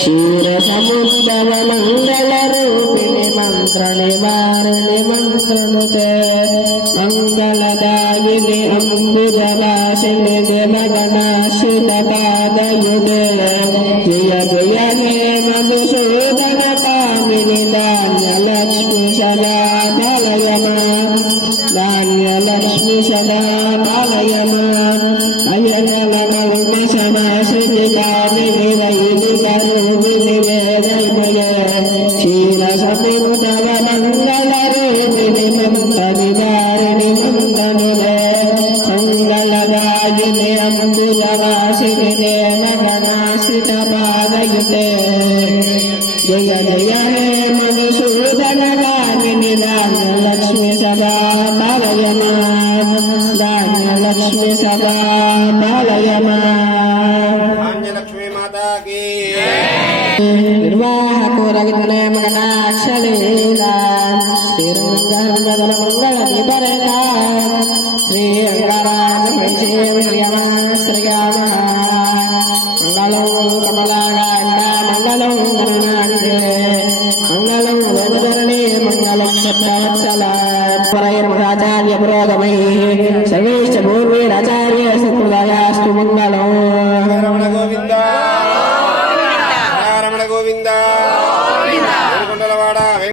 क्षीरसमुद्भवमङ्गलरूपिणि मन्त्रनिवारिणि मन्त्रनुते मङ्गलदायिनि अम्बुजवासिनि देवगणाश्रितपादयुते जय जय हे मधुसूदनकामिनि धान्यलक्ष्मी सदा पालय माम् धान्यलक्ष्मी सदा पालय माम् अयनलमल्मसमाश्रितानि वैदिकरूपिणि वेदैमये क्षीरसमुद्भवमङ्गलरूपिणि मन्त्रनिवारिणि मन्त्रनुते मङ्गलदायिनि अम्बुजवासिनि देवगणाश्रितपादयुते जय जय हे मधुसूदनकामिनि धान्यलक्ष्मी सदा पालय माम् धान्यलक्ष्मी सदा पालय माम् धान्यलक्ष्मी माता की निर्वाहकोरगितने मगनाक्षलीला श्रीरङ्गमङ्गलनिपरेता श्रीरङ्गराजमैषेमश्रियमाश्रयामः मङ्गलं कमलाकाण्डा मङ्गलं गणनाण्डे मङ्गलं लोकधरणे मङ्गलं भक्तवत्सला परैर्महाचार्य पुरोगमैः सर्वैश्च पूर्वैराचार्य सत्कृतायास्तु मङ्गलम्